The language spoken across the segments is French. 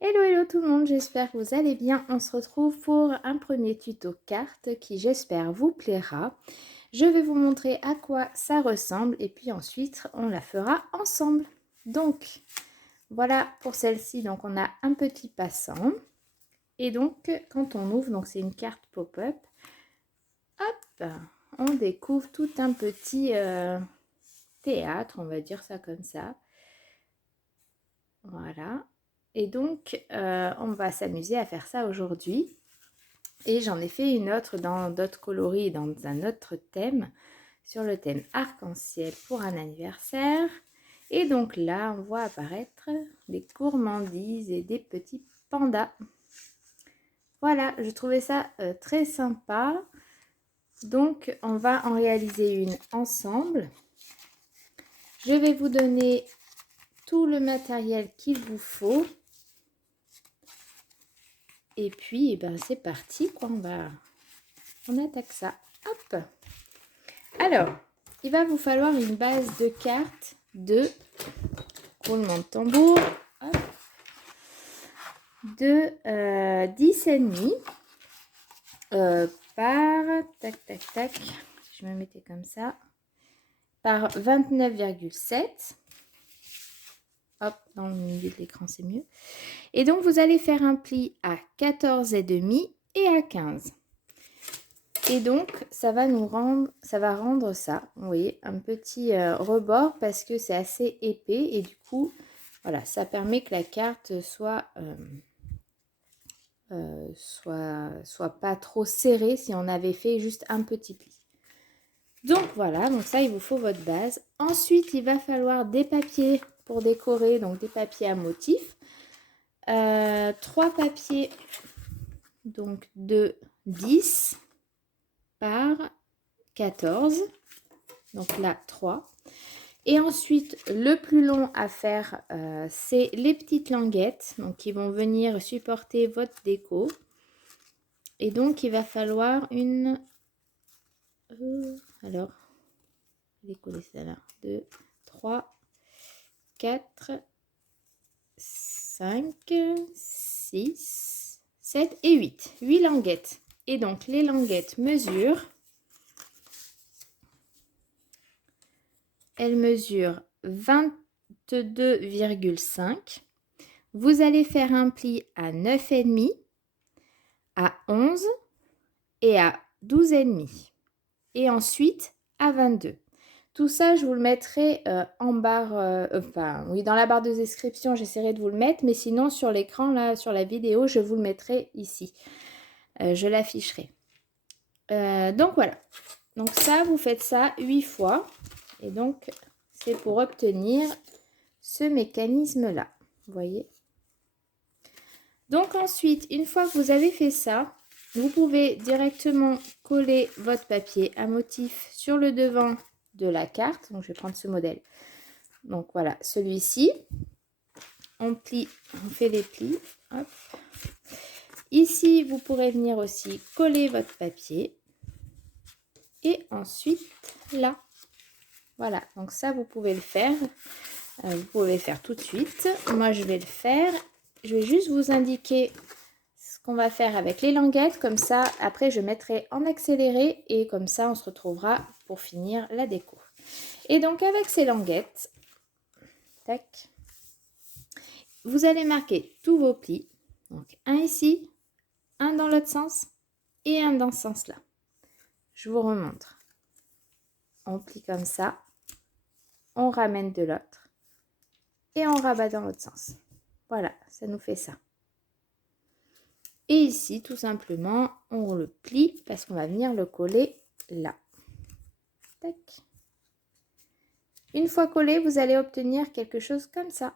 Hello hello tout le monde, j'espère que vous allez bien. On se retrouve pour un premier tuto carte qui j'espère vous plaira. Je vais vous montrer à quoi ça ressemble et puis ensuite on la fera ensemble. Donc voilà pour celle-ci, donc on a un petit passant. Et donc quand on ouvre, donc c'est une carte pop-up, hop, on découvre tout un petit théâtre, on va dire ça comme ça. Voilà. Et donc, on va s'amuser à faire ça aujourd'hui. Et j'en ai fait une autre dans d'autres coloris, dans un autre thème, sur le thème arc-en-ciel pour un anniversaire. Et donc là, on voit apparaître des gourmandises et des petits pandas. Voilà, je trouvais ça très sympa. Donc, on va en réaliser une ensemble. Je vais vous donner tout le matériel qu'il vous faut. Et puis, eh ben, c'est parti, quoi. On attaque ça. Hop. Alors, il va vous falloir une base de cartes de roulement de tambour, hop, de 10,5 par, tac, tac, tac, je me mettais comme ça, par 29,7. Hop, dans le milieu de l'écran, c'est mieux. Et donc, vous allez faire un pli à 14,5 et à 15. Et donc, ça va rendre ça, vous voyez, un petit rebord parce que c'est assez épais et du coup, voilà, ça permet que la carte soit pas trop serrée si on avait fait juste un petit pli. Donc voilà, donc ça, il vous faut votre base. Ensuite, il va falloir des papiers pour décorer, donc des papiers à motifs. 3 papiers, donc de 10 par 14. Donc là, 3. Et ensuite, le plus long à faire, c'est les petites languettes, donc qui vont venir supporter votre déco. Et donc, il va falloir une... alors, décoller ça là. 2, 3, 4, 5, 6, 7 et 8. 8 languettes. Et donc, les languettes mesurent... Elle mesure 22,5. Vous allez faire un pli à 9,5, à 11 et à 12,5. Et ensuite à 22. Tout ça, je vous le mettrai en barre, oui, dans la barre de description, j'essaierai de vous le mettre, mais sinon sur l'écran, là, sur la vidéo, je vous le mettrai ici. Je l'afficherai. Donc voilà. Donc ça, vous faites ça 8 fois. Et donc, c'est pour obtenir ce mécanisme-là. Vous voyez? Donc ensuite, une fois que vous avez fait ça, vous pouvez directement coller votre papier à motif sur le devant de la carte. Donc, je vais prendre ce modèle. Donc, voilà, celui-ci. On plie, on fait les plis. Hop. Ici, vous pourrez venir aussi coller votre papier. Et ensuite, là. Voilà, donc ça, vous pouvez le faire. Vous pouvez le faire tout de suite. Moi, je vais le faire. Je vais juste vous indiquer ce qu'on va faire avec les languettes. Comme ça, après, je mettrai en accéléré. Et comme ça, on se retrouvera pour finir la déco. Et donc, avec ces languettes, tac, vous allez marquer tous vos plis. Donc, un ici, un dans l'autre sens et un dans ce sens-là. Je vous remontre. On plie comme ça. On ramène de l'autre. Et on rabat dans l'autre sens. Voilà, ça nous fait ça. Et ici, tout simplement, on le plie parce qu'on va venir le coller là. Tac. Une fois collé, vous allez obtenir quelque chose comme ça.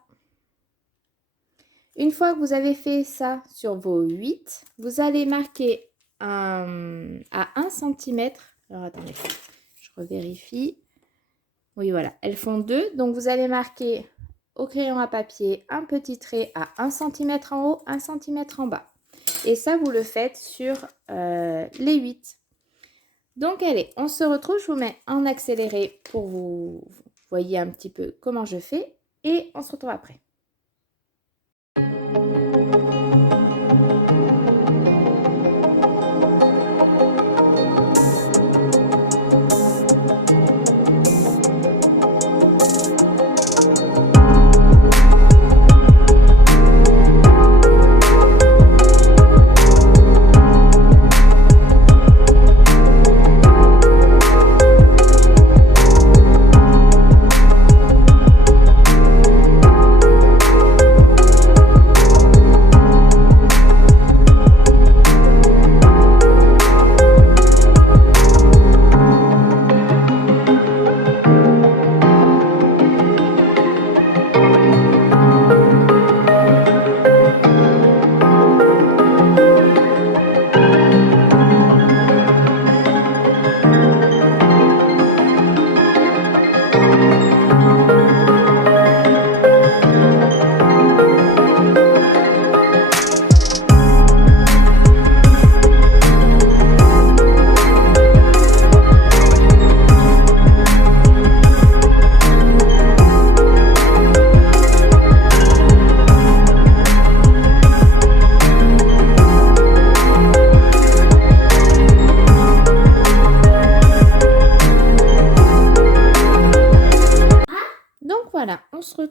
Une fois que vous avez fait ça sur vos 8, vous allez marquer à 1 cm. Alors, attendez, je revérifie. Oui, voilà, elles font 2. Donc, vous allez marquer au crayon à papier un petit trait à 1 cm en haut, 1 cm en bas. Et ça, vous le faites sur les 8. Donc, allez, on se retrouve. Je vous mets en accéléré pour vous voyez un petit peu comment je fais. Et on se retrouve après.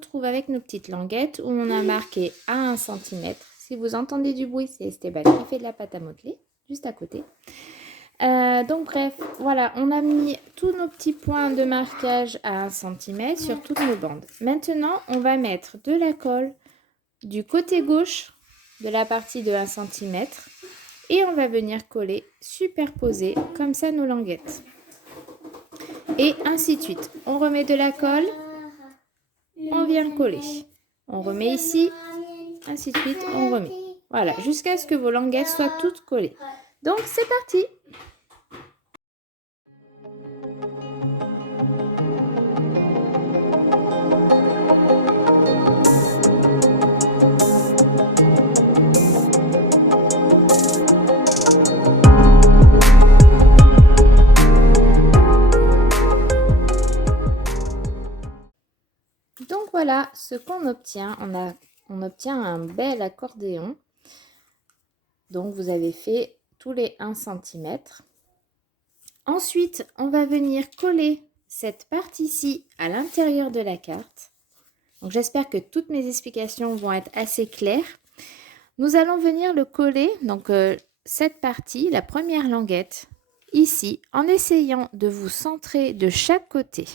retrouve avec nos petites languettes où on a marqué à 1 cm. Si vous entendez du bruit, c'est Esteban qui fait de la pâte à modeler, juste à côté. Donc bref, voilà, on a mis tous nos petits points de marquage à 1 cm sur toutes nos bandes. Maintenant, on va mettre de la colle du côté gauche de la partie de 1 cm et on va venir coller, superposer comme ça nos languettes. Et ainsi de suite. On remet de la colle, on vient coller. On remet ici, ainsi de suite, on remet. Voilà, jusqu'à ce que vos languettes soient toutes collées. Donc, c'est parti! Donc voilà ce qu'on obtient. On obtient un bel accordéon. Donc vous avez fait tous les 1 cm. Ensuite, on va venir coller cette partie-ci à l'intérieur de la carte. Donc j'espère que toutes mes explications vont être assez claires. Nous allons venir le coller, donc cette partie, la première languette, ici, en essayant de vous centrer de chaque côté.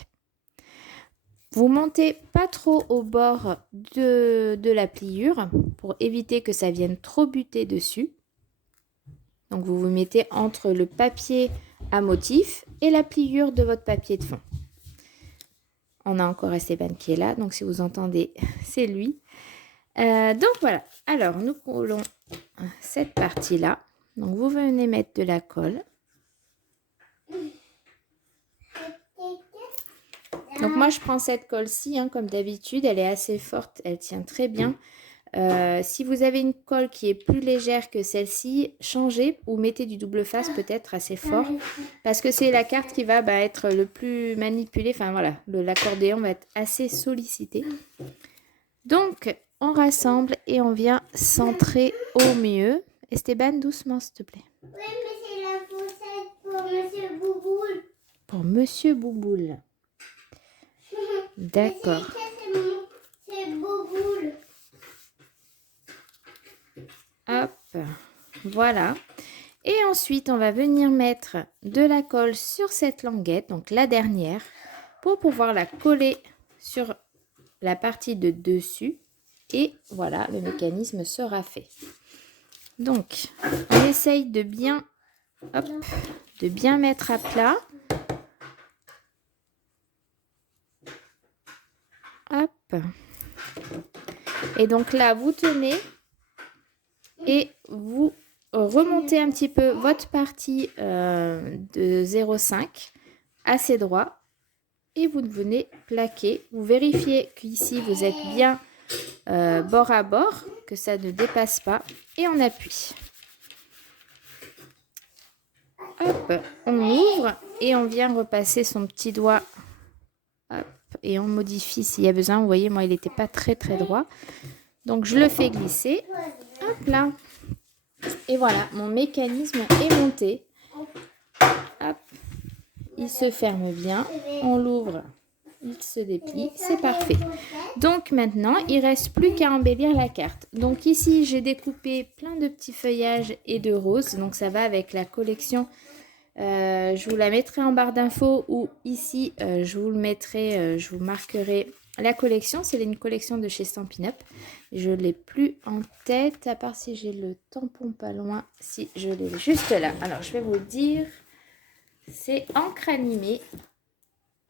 Vous montez pas trop au bord de la pliure pour éviter que ça vienne trop buter dessus. Donc vous vous mettez entre le papier à motif et la pliure de votre papier de fond. On a encore Esteban qui est là, donc si vous entendez, c'est lui. Donc voilà, alors nous collons cette partie-là. Donc vous venez mettre de la colle. Donc moi je prends cette colle-ci, hein, comme d'habitude, elle est assez forte, elle tient très bien. Si vous avez une colle qui est plus légère que celle-ci, changez ou mettez du double face peut-être assez fort. Parce que c'est la carte qui va être le plus manipulée, enfin voilà, l'accordéon va être assez sollicité. Donc on rassemble et on vient centrer au mieux. Esteban, doucement s'il te plaît. Oui, mais c'est la fourchette pour Monsieur Bouboule. Pour Monsieur Bouboule. D'accord. C'est Bouboule. Hop, voilà. Et ensuite, on va venir mettre de la colle sur cette languette, donc la dernière, pour pouvoir la coller sur la partie de dessus. Et voilà, le mécanisme sera fait. Donc, on essaye de bien mettre à plat. Hop. Et donc là, vous tenez et vous remontez un petit peu votre partie de 0,5 assez droit et vous venez plaquer. Vous vérifiez qu'ici vous êtes bien bord à bord, que ça ne dépasse pas et on appuie. Hop, on ouvre et on vient repasser son petit doigt. Hop, et on modifie s'il y a besoin. Vous voyez, moi, il n'était pas très droit. Donc, je le fais glisser. Hop là. Et voilà, mon mécanisme est monté. Hop, il se ferme bien. On l'ouvre, il se déplie. C'est parfait. Donc, maintenant, il ne reste plus qu'à embellir la carte. Donc, ici, j'ai découpé plein de petits feuillages et de roses. Donc, ça va avec la collection. Je vous la mettrai en barre d'infos ou ici je vous le mettrai, je vous marquerai la collection. C'est une collection de chez Stampin' Up. Je ne l'ai plus en tête, à part si j'ai le tampon pas loin. Si, je l'ai juste là. Alors je vais vous dire, c'est encre animée.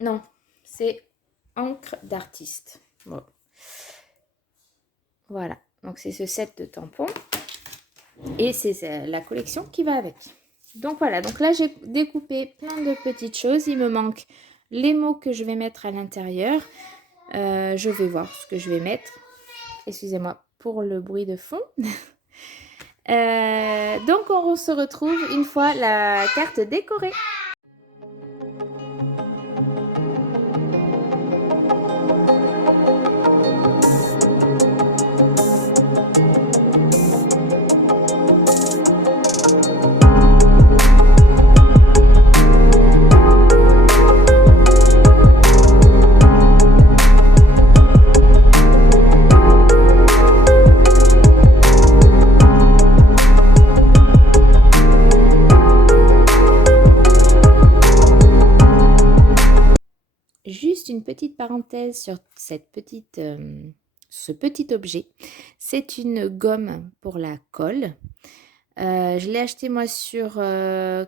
Non, c'est encre d'artiste. Bon. Voilà, donc c'est ce set de tampons. Et c'est la collection qui va avec. Donc voilà, donc là j'ai découpé plein de petites choses. Il me manque les mots que je vais mettre à l'intérieur. Je vais voir ce que je vais mettre. Excusez-moi pour le bruit de fond. Donc on se retrouve une fois la carte décorée. petite parenthèse sur ce petit objet. C'est une gomme pour la colle. Je l'ai acheté moi sur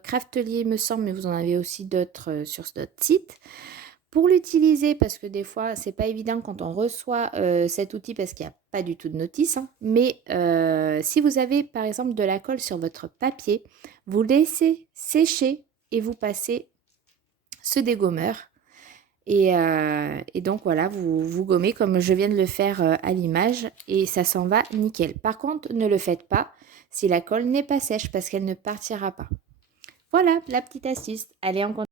Craftelier, me semble, mais vous en avez aussi d'autres sur d'autres sites. Pour l'utiliser, parce que des fois, c'est pas évident quand on reçoit cet outil parce qu'il n'y a pas du tout de notice. Hein, mais si vous avez par exemple de la colle sur votre papier, vous laissez sécher et vous passez ce dégommeur. Et donc voilà, vous gommez comme je viens de le faire à l'image et ça s'en va nickel. Par contre, ne le faites pas si la colle n'est pas sèche parce qu'elle ne partira pas. Voilà la petite astuce. Allez, on continue.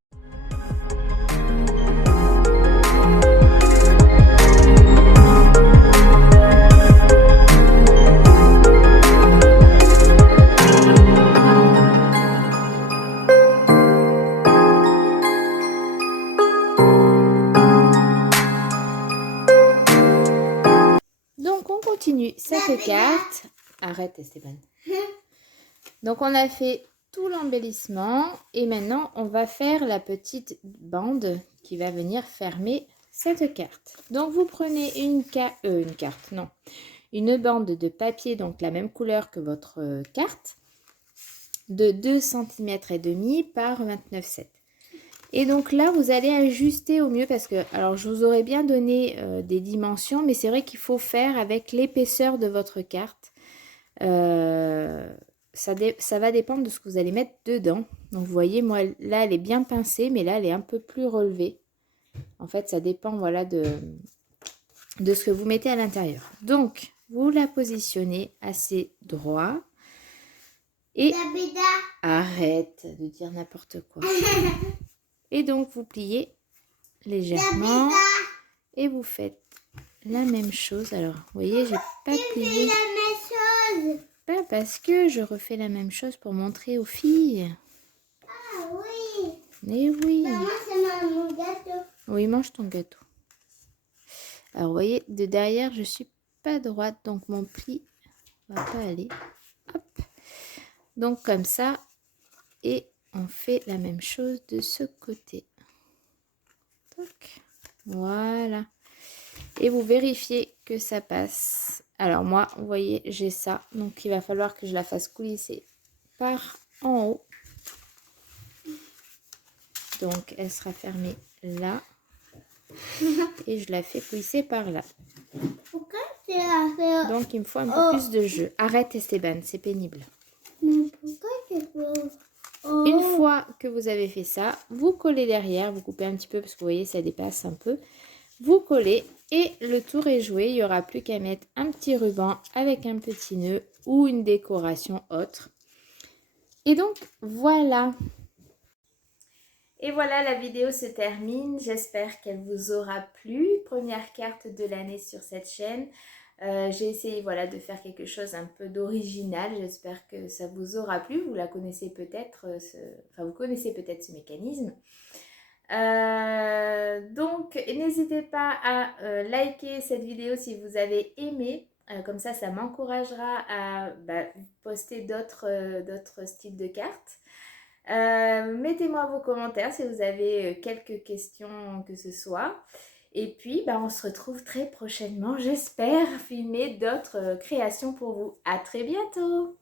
Donc on continue cette carte. Arrête Esteban. Donc on a fait tout l'embellissement et maintenant on va faire la petite bande qui va venir fermer cette carte. Donc vous prenez une bande de papier, donc la même couleur que votre carte, de 2 cm et demi par 29,7. Et donc là, vous allez ajuster au mieux parce que, alors je vous aurais bien donné des dimensions, mais c'est vrai qu'il faut faire avec l'épaisseur de votre carte. Ça va dépendre de ce que vous allez mettre dedans. Donc vous voyez, moi là, elle est bien pincée, mais là, elle est un peu plus relevée. En fait, ça dépend, voilà, de ce que vous mettez à l'intérieur. Donc, vous la positionnez assez droit. Et arrête de dire n'importe quoi. Et donc, vous pliez légèrement et vous faites la même chose. Alors, vous voyez, j'ai pas plié. Pas parce que je refais la même chose pour montrer aux filles. Ah oui. Mais oui. Maman, c'est mon gâteau. Oui, mange ton gâteau. Alors, vous voyez, de derrière, je suis pas droite, donc mon pli va pas aller. Hop. Donc, comme ça. Et on fait la même chose de ce côté. Toc. Voilà. Et vous vérifiez que ça passe. Alors moi, vous voyez, j'ai ça. Donc il va falloir que je la fasse coulisser par en haut. Donc elle sera fermée là. Et je la fais coulisser par là. Pourquoi tu l'as fait? Donc il me faut un peu plus de jeu. Arrête Esteban, c'est pénible. Mais pourquoi tu peux... Une fois que vous avez fait ça, vous collez derrière. Vous coupez un petit peu parce que vous voyez, ça dépasse un peu. Vous collez et le tour est joué. Il n'y aura plus qu'à mettre un petit ruban avec un petit nœud ou une décoration autre. Et donc, voilà. Et voilà, la vidéo se termine. J'espère qu'elle vous aura plu. Première carte de l'année sur cette chaîne. J'ai essayé voilà, de faire quelque chose un peu d'original. J'espère que ça vous aura plu. Vous la connaissez peut-être, vous connaissez peut-être ce mécanisme. Donc n'hésitez pas à liker cette vidéo si vous avez aimé, comme ça m'encouragera à poster d'autres styles de cartes. Mettez-moi vos commentaires si vous avez quelques questions que ce soit, et puis on se retrouve très prochainement, j'espère filmer d'autres créations pour vous. À très bientôt.